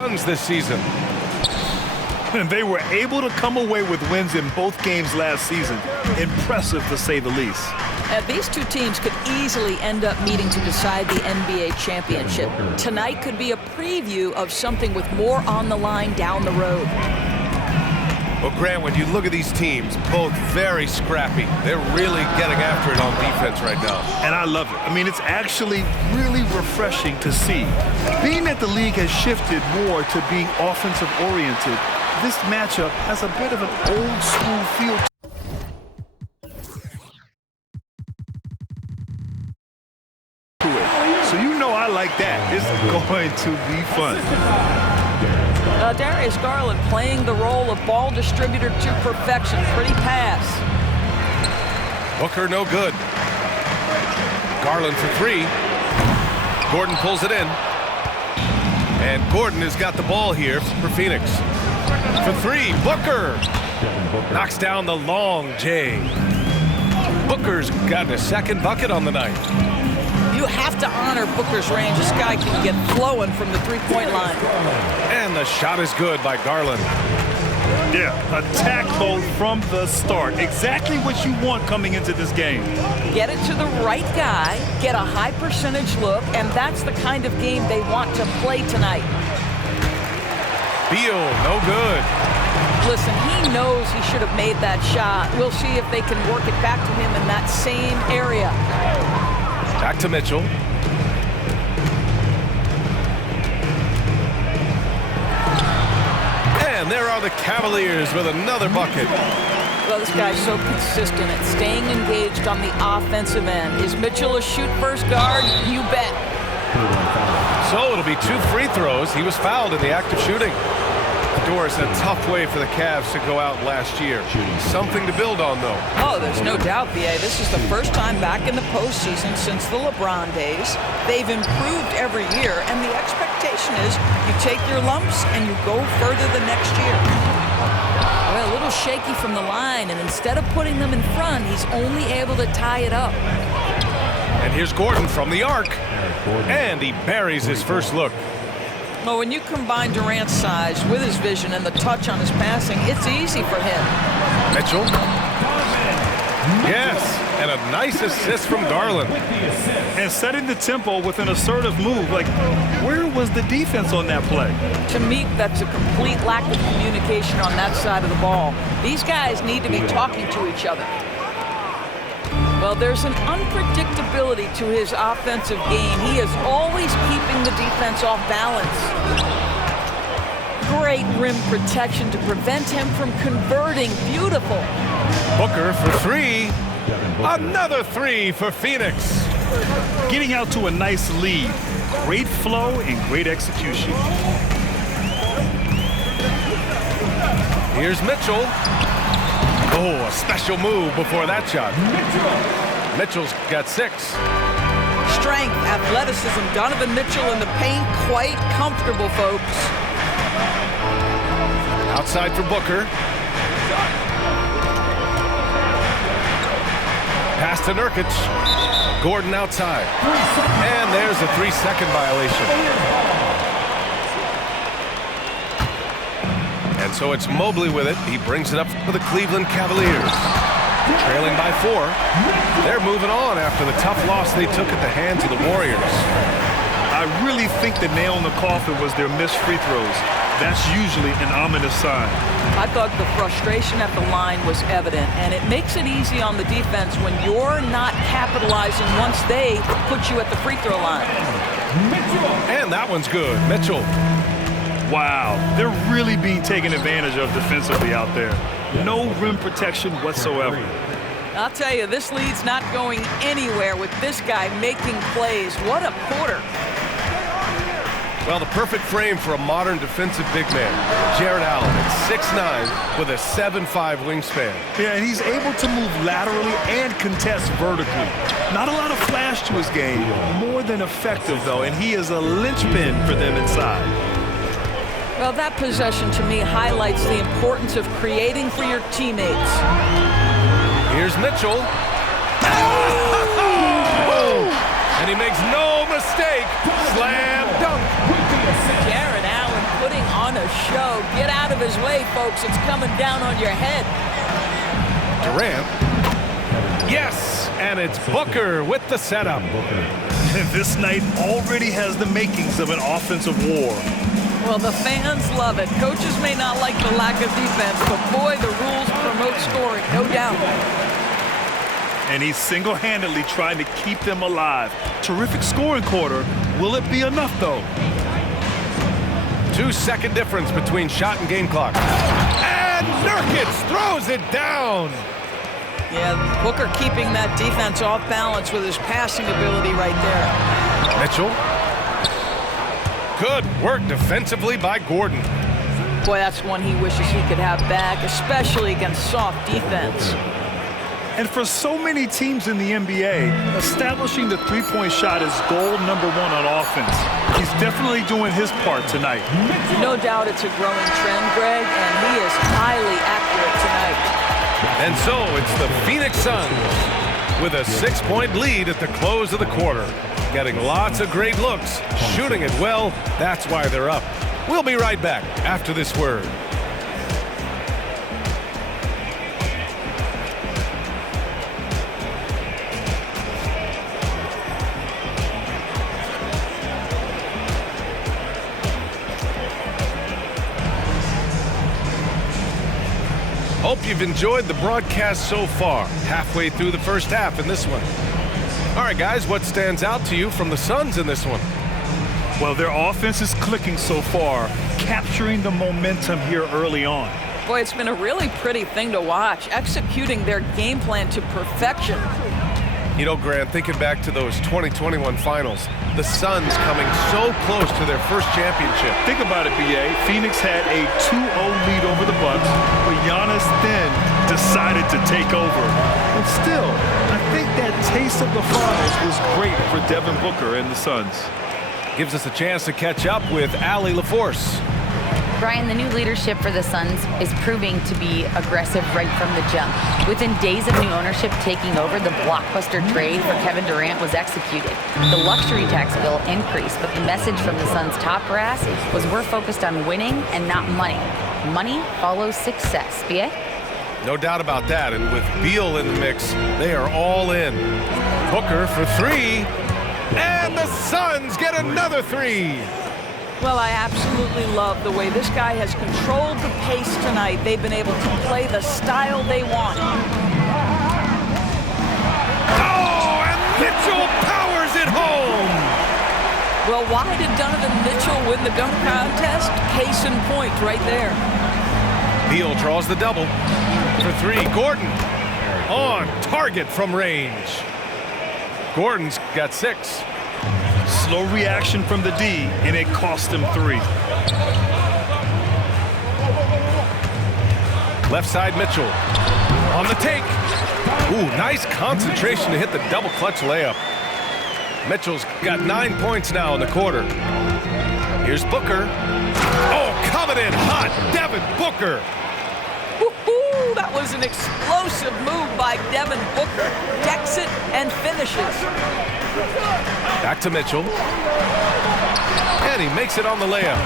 this season. And they were able to come away with wins in both games last season. Impressive, to say the least. These two teams could easily end up meeting to decide the NBA championship. Tonight could be a preview of something with more on the line down the road. Well, Grant, when you look at these teams, both very scrappy. They're really getting after it on defense right now. And I love it. I mean, it's actually really refreshing to see. Being that the league has shifted more to being offensive-oriented, this matchup has a bit of an old-school feel to it. So you know I like that. This is going to be fun. Darius Garland playing the role of ball distributor to perfection. Pretty pass. Booker no good. Garland for three. Gordon pulls it in. And Gordon has got the ball here for Phoenix. For three, Booker knocks down the long J. Booker's gotten a second bucket on the night. You have to honor Booker's range. This guy can get flowing from the three-point line. And the shot is good by Garland. Yeah, attack mode from the start. Exactly what you want coming into this game. Get it to the right guy, get a high percentage look, and that's the kind of game they want to play tonight. Beal, no good. Listen, he knows he should have made that shot. We'll see if they can work it back to him in that same area. Back to Mitchell. And there are the Cavaliers with another bucket. Well, this guy's so consistent at staying engaged on the offensive end. Is Mitchell a shoot-first guard? You bet. So it'll be 2 free throws. He was fouled in the act of shooting. Doris, a tough way for the Cavs to go out last year. Something to build on, though. Oh, there's no doubt, B.A. This is the first time back in the postseason since the LeBron days. They've improved every year, and the expectation is you take your lumps and you go further the next year. Well, a little shaky from the line, and instead of putting them in front, he's only able to tie it up. And here's Gordon from the arc. And he buries his first look. Well, when you combine Durant's size with his vision and the touch on his passing, it's easy for him. Mitchell. Yes, and a nice assist from Garland. And setting the tempo with an assertive move. Like, where was the defense on that play? To me, that's a complete lack of communication on that side of the ball. These guys need to be talking to each other. Well, there's an unpredictability to his offensive game. He is always keeping the defense off balance. Great rim protection to prevent him from converting. Beautiful. Booker for three. Another three for Phoenix. Getting out to a nice lead. Great flow and great execution. Here's Mitchell. Oh, a special move before that shot. Mitchell's got 6. Strength, athleticism, Donovan Mitchell in the paint, quite comfortable, folks. Outside for Booker. Pass to Nurkic. Gordon outside. And there's a 3-second violation. And so it's Mobley with it. He brings it up for the Cleveland Cavaliers. Trailing by 4. They're moving on after the tough loss they took at the hands of the Warriors. I really think the nail in the coffin was their missed free throws. That's usually an ominous sign. I thought the frustration at the line was evident, and it makes it easy on the defense when you're not capitalizing once they put you at the free throw line. And that one's good. Mitchell. Wow, they're really being taken advantage of defensively out there. No rim protection whatsoever. I'll tell you, this lead's not going anywhere with this guy making plays. What a quarter. Well, the perfect frame for a modern defensive big man. Jared Allen at 6'9" with a 7'5" wingspan. Yeah, and he's able to move laterally and contest vertically. Not a lot of flash to his game, more than effective, though, and he is a linchpin for them inside. Well, that possession to me highlights the importance of creating for your teammates. Here's Mitchell. Oh! And he makes no mistake. Slam dunk. Jared Allen putting on a show. Get out of his way, folks. It's coming down on your head. Durant. Yes, and it's Booker with the setup. This night already has the makings of an offensive war. Well, the fans love it. Coaches may not like the lack of defense, but boy, the rules promote scoring, no doubt. And he's single-handedly trying to keep them alive. Terrific scoring quarter. Will it be enough, though? 2-second difference between shot and game clock. And Nurkic throws it down. Yeah, Booker keeping that defense off balance with his passing ability right there. Mitchell. Good work defensively by Gordon. Boy, that's one he wishes he could have back, especially against soft defense. And for so many teams in the NBA, establishing the three-point shot is goal number one on offense. He's definitely doing his part tonight. No doubt it's a growing trend, Greg, and he is highly accurate tonight. And so it's the Phoenix Suns with a 6-point lead at the close of the quarter. Getting lots of great looks, shooting it well. That's why they're up. We'll be right back after this word. Hope you've enjoyed the broadcast so far. Halfway through the first half in this one. All right, guys, what stands out to you from the Suns in this one? Well, their offense is clicking so far, capturing the momentum here early on. Boy, it's been a really pretty thing to watch, executing their game plan to perfection. You know, Grant, thinking back to those 2021 finals, the Suns coming so close to their first championship. Think about it, B.A. Phoenix had a 2-0 lead over the Bucks, but Giannis then decided to take over. And still, I think that taste of the finals was great for Devin Booker and the Suns. Gives us a chance to catch up with Allie LaForce. Brian, the new leadership for the Suns is proving to be aggressive right from the jump. Within days of new ownership taking over, the blockbuster trade for Kevin Durant was executed. The luxury tax bill increased, but the message from the Suns' top brass was we're focused on winning and not money. Money follows success. B.A.? No doubt about that, and with Beal in the mix, they are all in. Booker for three, and the Suns get another three. Well, I absolutely love the way this guy has controlled the pace tonight. They've been able to play the style they want. Oh, and Mitchell powers it home. Well, why did Donovan Mitchell win the dunk contest? Case in point right there. Beal draws the double. For three, Gordon on target from range. Gordon's got 6. Slow reaction from the D, and it cost him 3. Left side, Mitchell on the take. Ooh, nice concentration to hit the double clutch layup. Mitchell's got 9 points now in the quarter. Here's Booker. Oh, coming in hot, Devin Booker. Woo-hoo, that was an explosive move by Devin Booker. Decks it and finishes. Back to Mitchell. And he makes it on the layup.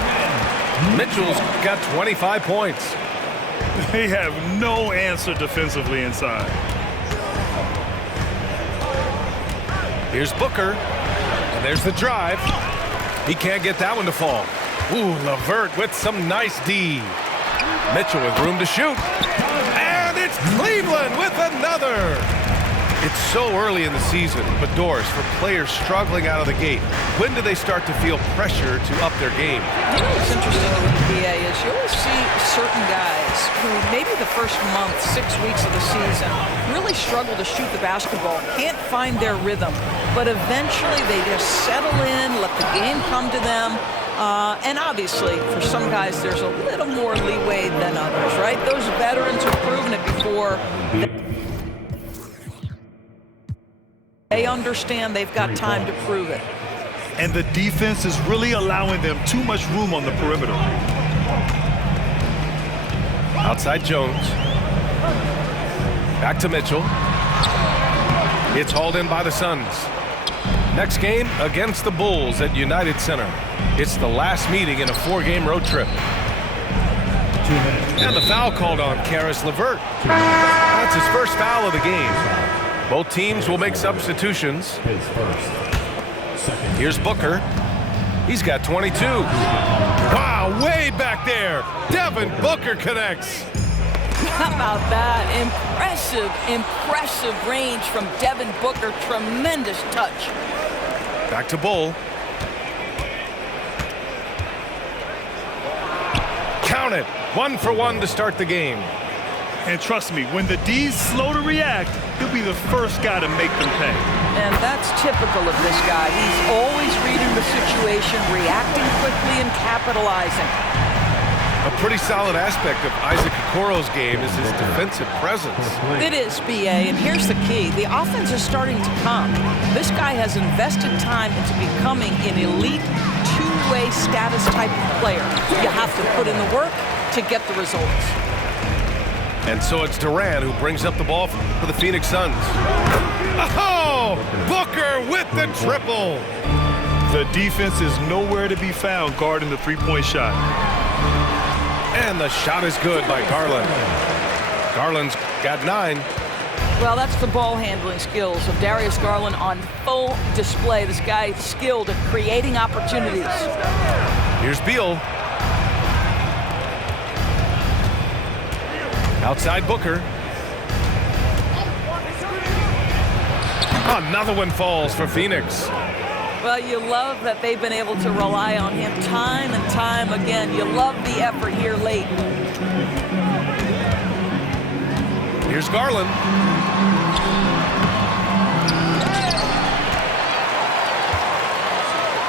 Mitchell's got 25 points. They have no answer defensively inside. Here's Booker. And there's the drive. He can't get that one to fall. Ooh, LeVert with some nice D. Mitchell with room to shoot. And it's Cleveland with another. It's so early in the season, but Doris, for players struggling out of the gate, when do they start to feel pressure to up their game? You know what's interesting in the NBA is you always see certain guys who maybe the first month, 6 weeks of the season, really struggle to shoot the basketball, can't find their rhythm, but eventually they just settle in, let the game come to them. And obviously, for some guys, there's a little more leeway than others, right? Those veterans have proven it before. They understand they've got time to prove it. And the defense is really allowing them too much room on the perimeter. Outside Jones. Back to Mitchell. It's hauled in by the Suns. Next game against the Bulls at United Center. It's the last meeting in a 4-game road trip. And the foul called on Karis LeVert. That's his first foul of the game. Both teams will make substitutions. Here's Booker. He's got 22. Wow, way back there. Devin Booker connects. How about that? Impressive range from Devin Booker. Tremendous touch. Back to Bull. Count it. 1 for 1 to start the game. And trust me, when the D's slow to react, he'll be the first guy to make them pay. And that's typical of this guy. He's always reading the situation, reacting quickly, and capitalizing. A pretty solid aspect of Isaac Okoro's game is his defensive presence. It is, B.A., and here's the key. The offense is starting to come. This guy has invested time into becoming an elite two-way status type of player. You have to put in the work to get the results. And so it's Durant who brings up the ball for the Phoenix Suns. Oh! Booker with the triple! The defense is nowhere to be found guarding the three-point shot. And the shot is good by Garland. Garland's got 9. Well, that's the ball handling skills of Darius Garland on full display. This guy is skilled at creating opportunities. Here's Beal. Outside Booker. Another one falls for Phoenix. Well, you love that they've been able to rely on him time and time again. You love the effort here late. Here's Garland.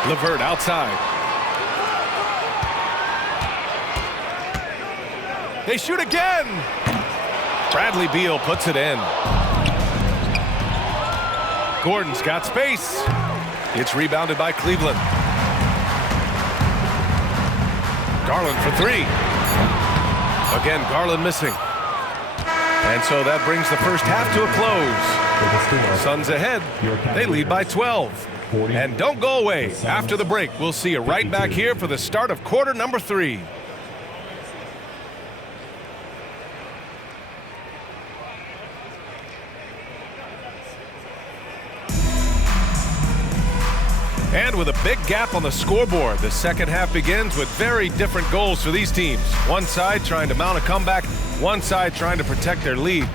LeVert outside. They shoot again. Bradley Beal puts it in. Gordon's got space. It's rebounded by Cleveland. Garland for 3. Again, Garland missing. And so that brings the first half to a close. Suns ahead. They lead by 12. And don't go away. After the break, we'll see you right back here for the start of quarter number 3. And with a big gap on the scoreboard, the second half begins with very different goals for these teams. One side trying to mount a comeback, one side trying to protect their lead.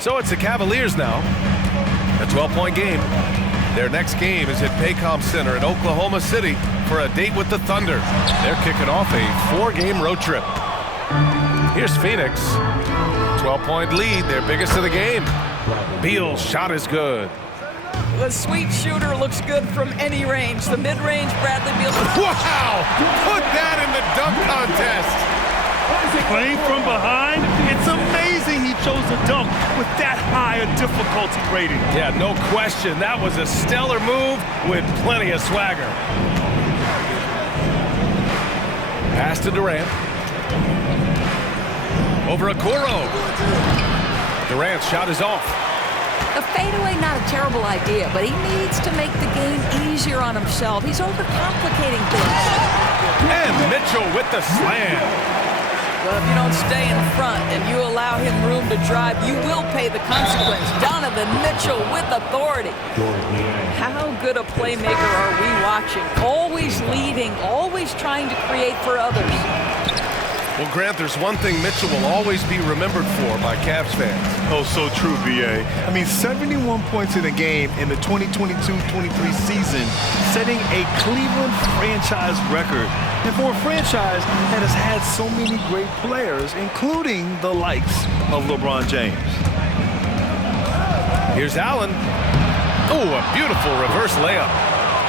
So it's the Cavaliers now. A 12-point game. Their next game is at Paycom Center in Oklahoma City for a date with the Thunder. They're kicking off a 4-game road trip. Here's Phoenix. 12-point lead, their biggest of the game. Beal's shot is good. The sweet shooter looks good from any range. The mid-range, Bradley Beal. Wow! Put that in the dunk contest! Playing from behind, it's amazing he chose to dunk with that high a difficulty rating. Yeah, no question. That was a stellar move with plenty of swagger. Pass to Durant. Over Okoro. Durant's shot is off. A fadeaway, not a terrible idea, but he needs to make the game easier on himself. He's overcomplicating things. And Mitchell with the slam. Well, if you don't stay in front and you allow him room to drive, you will pay the consequence. Donovan Mitchell with authority. How good a playmaker are we watching? Always leading, always trying to create for others. Well, Grant, there's one thing Mitchell will always be remembered for by Cavs fans. Oh, so true, B.A. I mean, 71 points in a game in the 2022-23 season, setting a Cleveland franchise record. And for a franchise that has had so many great players, including the likes of LeBron James. Here's Allen. Oh, a beautiful reverse layup.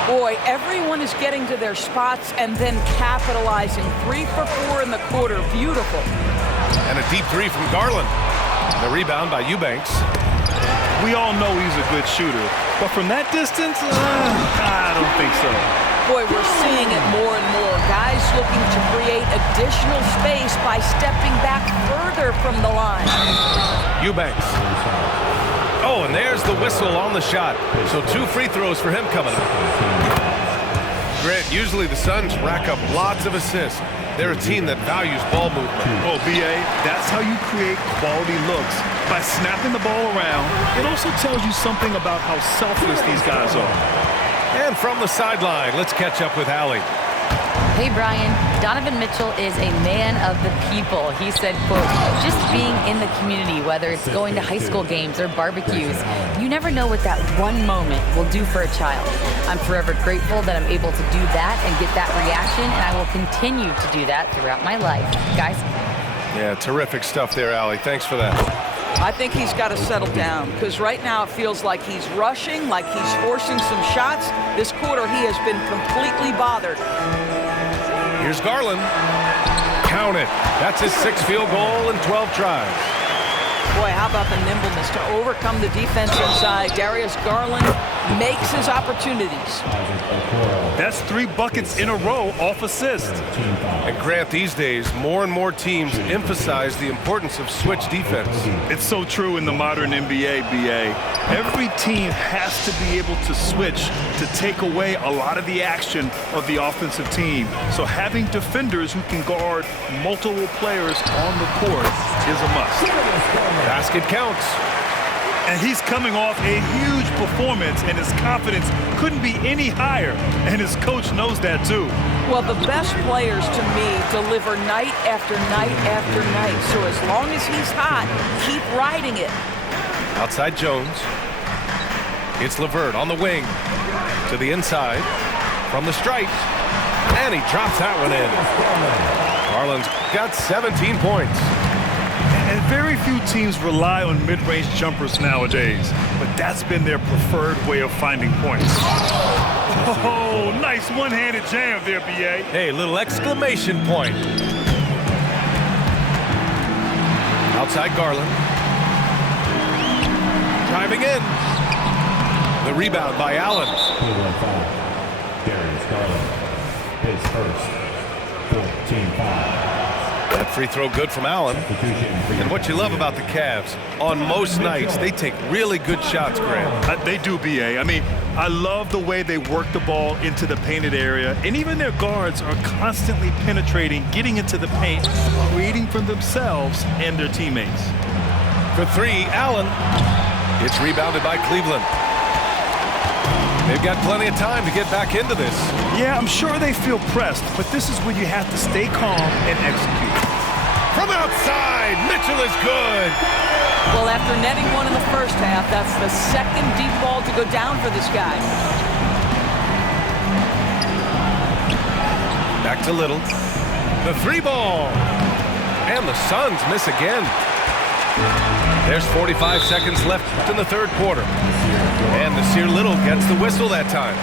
Boy, everyone is getting to their spots and then capitalizing. 3 for 4 in the quarter. Beautiful. And a deep 3 from Garland. The rebound by Eubanks. We all know he's a good shooter, but from that distance, I don't think so. Boy, we're seeing it more and more. Guys looking to create additional space by stepping back further from the line. Eubanks. Oh, and there's the whistle on the shot. So 2 free throws for him coming up. Grant, usually the Suns rack up lots of assists. They're a team that values ball movement. Oh, B.A., that's how you create quality looks. By snapping the ball around, it also tells you something about how selfless these guys are. And from the sideline, let's catch up with Allie. Hey, Brian. Donovan Mitchell is a man of the people. He said, quote, just being in the community, whether it's going to high school games or barbecues, you never know what that one moment will do for a child. I'm forever grateful that I'm able to do that and get that reaction, and I will continue to do that throughout my life. Guys? Yeah, terrific stuff there, Allie. Thanks for that. I think he's got to settle down because right now it feels like he's rushing, like he's forcing some shots. This quarter he has been completely bothered. Here's Garland. Count it. That's his 6th field goal in 12 tries. Boy, how about the nimbleness to overcome the defense inside. Darius Garland makes his opportunities. That's 3 buckets in a row off assist. And Grant, these days, more and more teams emphasize the importance of switch defense. It's so true in the modern NBA, B.A. Every team has to be able to switch to take away a lot of the action of the offensive team. So having defenders who can guard multiple players on the court is a must. Basket counts. And he's coming off a huge performance, and his confidence couldn't be any higher. And his coach knows that, too. Well, the best players, to me, deliver night after night after night. So as long as he's hot, keep riding it. Outside Jones. It's LeVert on the wing. To the inside. From the stripe. And he drops that one in. Garland's got 17 points. And very few teams rely on mid-range jumpers nowadays, but that's been their preferred way of finding points. Oh, nice one-handed jam there, B.A. Hey, little exclamation point. Outside Garland. Driving in. The rebound by Allen. Darius Garland, his first 14-5. That free throw good from Allen. And what you love about the Cavs, on most nights, they take really good shots, Grant. They do, B.A. I mean, I love the way they work the ball into the painted area, and even their guards are constantly penetrating, getting into the paint, creating for themselves and their teammates. For 3, Allen. It's rebounded by Cleveland. They've got plenty of time to get back into this. Yeah, I'm sure they feel pressed, but this is where you have to stay calm and execute. From outside, Mitchell is good. Well, after netting one in the first half, that's the second deep ball to go down for this guy. Back to Little. The 3 ball. And the Suns miss again. There's 45 seconds left in the 3rd quarter. And Nasir Little gets the whistle that time.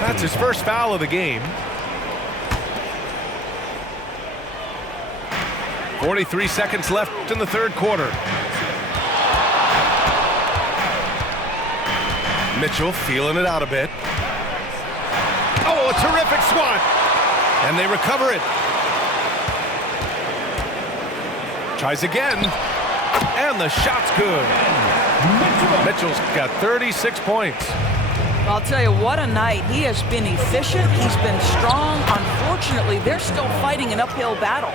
That's his first foul of the game. 43 seconds left in the 3rd quarter. Mitchell feeling it out a bit. Oh, a terrific swat. And they recover it. Tries again. And the shot's good. Mitchell's got 36 points. I'll tell you, what a night. He has been efficient. He's been strong. Unfortunately, they're still fighting an uphill battle.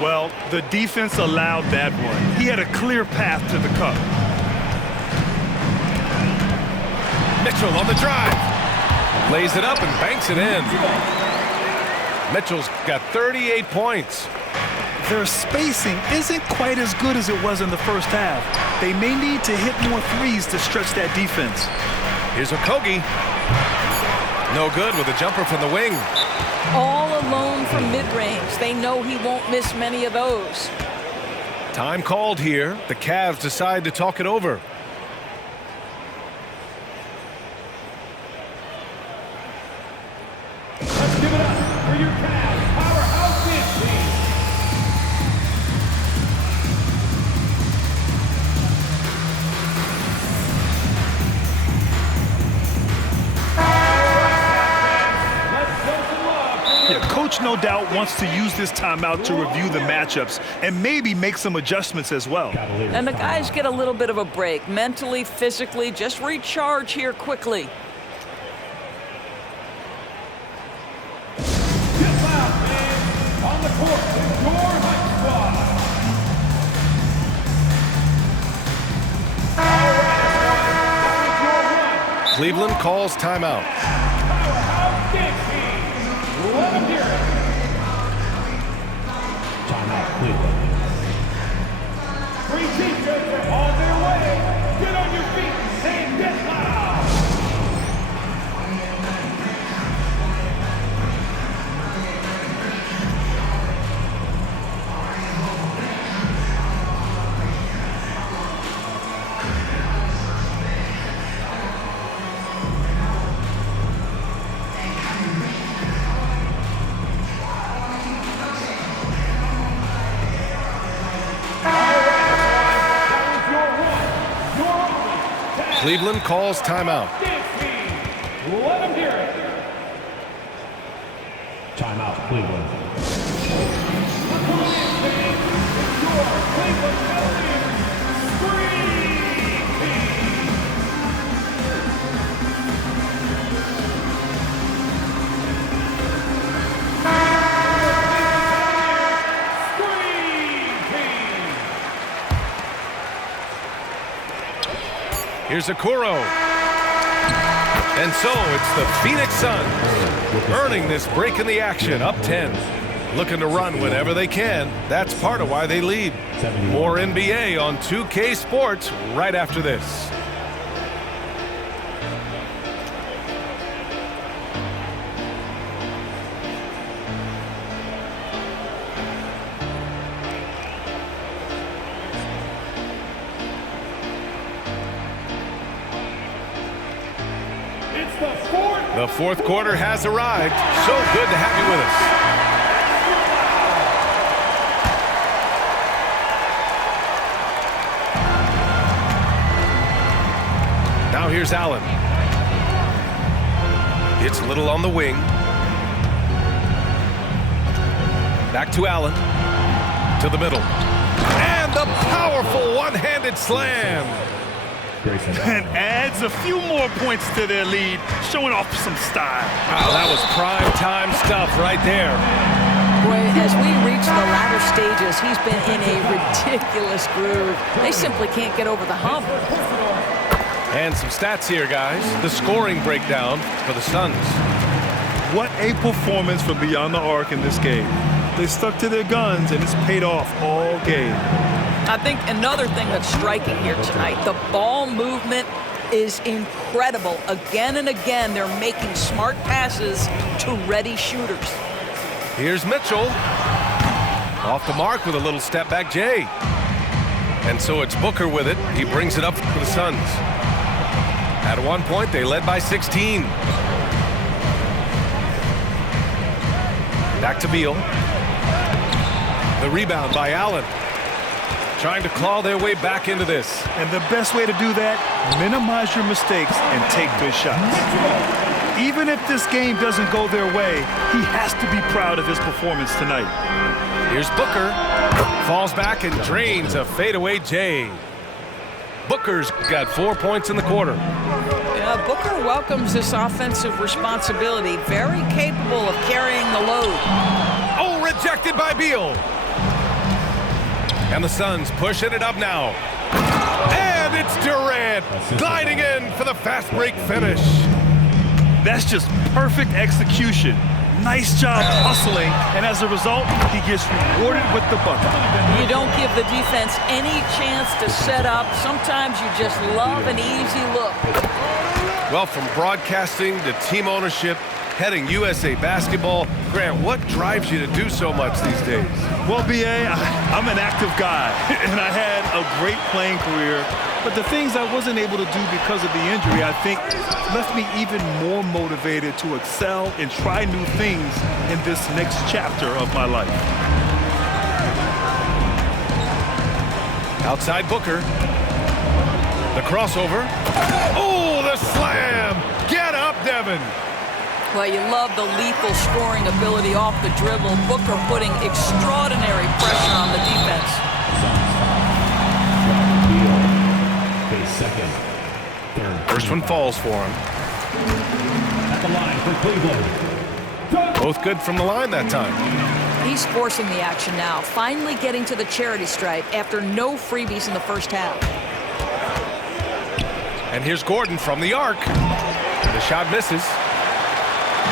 Well, the defense allowed that one. He had a clear path to the cup. Mitchell on the drive. Lays it up and banks it in. Mitchell's got 38 points. Their spacing isn't quite as good as it was in the first half. They may need to hit more threes to stretch that defense. Here's Okogie. No good with a jumper from the wing. All alone from mid-range. They know he won't miss many of those. Time called here. The Cavs decide to talk it over. Let's give it up for your Cavs powerhouse dance team. Yeah, Coach no doubt wants to use this timeout to review the matchups and maybe make some adjustments as well. And the guys get a little bit of a break, mentally, physically, just recharge here quickly. Cleveland calls timeout. Powerhouse Dixie. Let them hear it. Timeout, Cleveland. Free t-shirts are on their way. Get on your feet and get loud. Cleveland calls timeout. Let them hear it. Timeout, Cleveland. Here's Okoro. And so it's the Phoenix Suns earning this break in the action, up 10. Looking to run whenever they can. That's part of why they lead. More NBA on 2K Sports right after this. The fourth quarter has arrived. So good to have you with us. Now here's Allen. It's Little on the wing. Back to Allen. To the middle. And the powerful one-handed slam. And adds a few more points to their lead, showing off some style. Wow, that was prime time stuff right there. Boy, as we reach the latter stages, he's been in a ridiculous groove. They simply can't get over the hump. And some stats here, guys. The scoring breakdown for the Suns. What a performance from beyond the arc in this game. They stuck to their guns, and it's paid off all game. I think another thing that's striking here tonight, the ball movement is incredible. Again and again, they're making smart passes to ready shooters. Here's Mitchell. Off the mark with a little step back Jay. And so it's Booker with it. He brings it up for the Suns. At one point, they led by 16. Back to Beal. The rebound by Allen. Trying to claw their way back into this. And the best way to do that, minimize your mistakes and take good shots. Even if this game doesn't go their way, he has to be proud of his performance tonight. Here's Booker. Falls back and drains a fadeaway J. Booker's got 4 points in the quarter. Yeah, Booker welcomes this offensive responsibility. Very capable of carrying the load. Oh, rejected by Beal. And the Suns pushing it up now. And it's Durant gliding in for the fast break finish. That's just perfect execution. Nice job hustling, and as a result, he gets rewarded with the bucket. You don't give the defense any chance to set up. Sometimes you just love an easy look. Well, from broadcasting to team ownership, heading USA Basketball, Grant, what drives you to do so much these days? Well, B.A., I'm an active guy, and I had a great playing career. But the things I wasn't able to do because of the injury, I think, left me even more motivated to excel and try new things in this next chapter of my life. Outside Booker. The crossover. Oh, the slam! Get up, Devin! Well, you love the lethal scoring ability off the dribble. Booker putting extraordinary pressure on the defense. Second. First one falls for him. At the line for Cleveland. Both good from the line that time. He's forcing the action now, finally getting to the charity stripe after no freebies in the first half. And here's Gordon from the arc. The shot misses.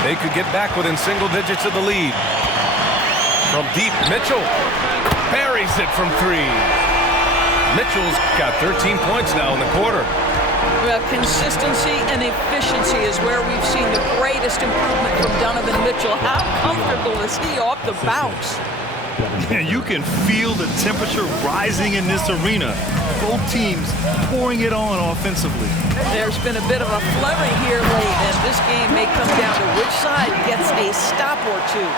They could get back within single digits of the lead. From deep, Mitchell buries it from three. Mitchell's got 13 points now in the quarter. Well, consistency and efficiency is where we've seen the greatest improvement from Donovan Mitchell. How comfortable is he off the bounce? You can feel the temperature rising in this arena. Both teams pouring it on offensively. There's been a bit of a flurry here late, and this game may come down to which side gets a stop or two.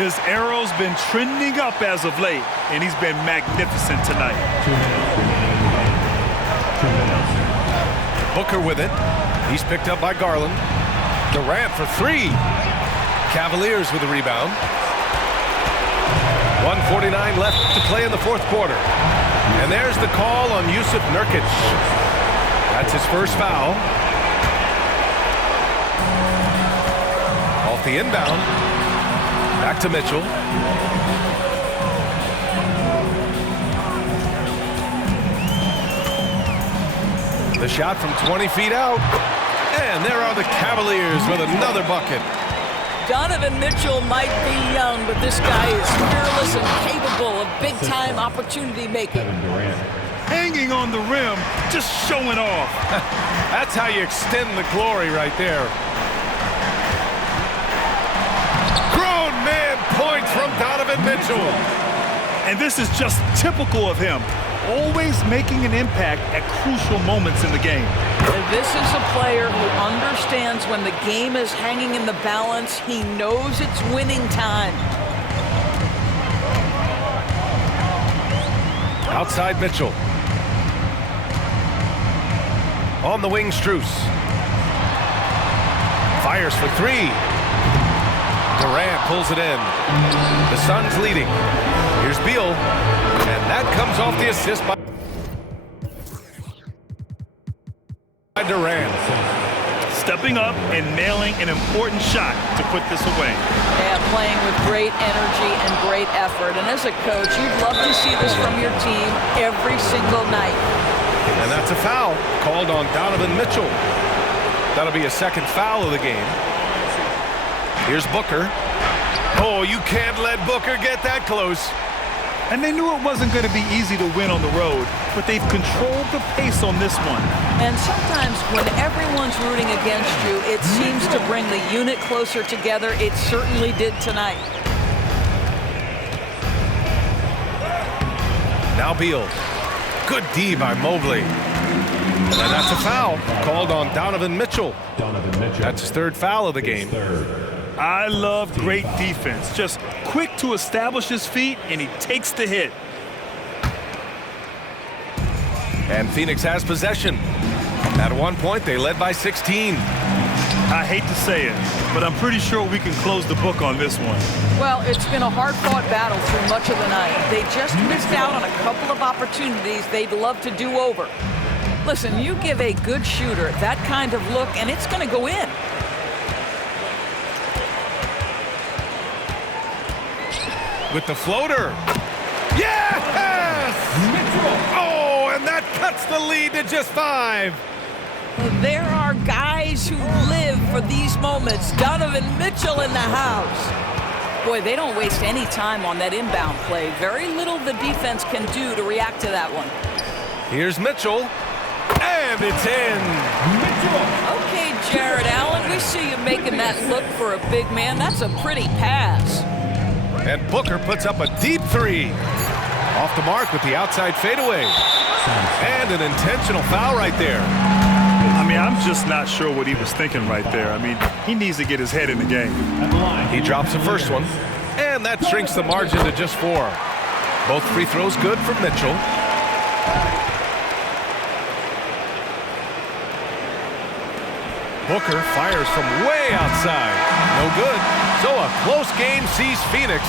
His arrow's been trending up as of late, and he's been magnificent tonight. 2 minutes remaining. 2 minutes. Booker with it. He's picked up by Garland. Durant for three. Cavaliers with the rebound. 1:49 left to play in the fourth quarter. And there's the call on Yusuf Nurkic. That's his first foul. Off the inbound. Back to Mitchell. The shot from 20 feet out. And there are the Cavaliers with another bucket. Donovan Mitchell might be young, but this guy is fearless and capable of big-time opportunity making. Kevin Durant. Hanging on the rim, just showing off. That's how you extend the glory right there. Grown man points from Donovan Mitchell. And this is just typical of him. Always making an impact at crucial moments in the game. This is a player who understands when the game is hanging in the balance. He knows it's winning time. Outside Mitchell. On the wing, Strus. Fires for three. Durant pulls it in. The Suns leading. Here's Beal. And that comes off the assist by Durant. Stepping up and nailing an important shot to put this away. Yeah, playing with great energy and great effort. And as a coach, you'd love to see this from your team every single night. And that's a foul called on Donovan Mitchell. That'll be a second foul of the game. Here's Booker. Oh, you can't let Booker get that close. And they knew it wasn't going to be easy to win on the road, but they've controlled the pace on this one. And sometimes when everyone's rooting against you, it seems to bring the unit closer together. It certainly did tonight. Now Beal. Good D by Mobley. And that's a foul called on Donovan Mitchell. Donovan Mitchell. That's his third foul of the game. Third. I love great defense. Just quick to establish his feet, and he takes the hit. And Phoenix has possession. At one point, they led by 16. I hate to say it, but I'm pretty sure we can close the book on this one. Well, it's been a hard-fought battle through much of the night. They just missed out on a couple of opportunities they'd love to do over. Listen, you give a good shooter that kind of look, and it's going to go in. With the floater. Yes! Oh, and that cuts the lead to just 5. There are guys who live for these moments. Donovan Mitchell in the house. Boy, they don't waste any time on that inbound play. Very little the defense can do to react to that one. Here's Mitchell. And it's in. Okay, Jared Allen, we see you making that look for a big man. That's a pretty pass. And Booker puts up a deep three. Off the mark with the outside fadeaway. And an intentional foul right there. I mean, I'm just not sure what he was thinking right there. I mean, he needs to get his head in the game. He drops the first one. And that shrinks the margin to just 4. Both free throws good for Mitchell. Booker fires from way outside. No good. So a close game sees Phoenix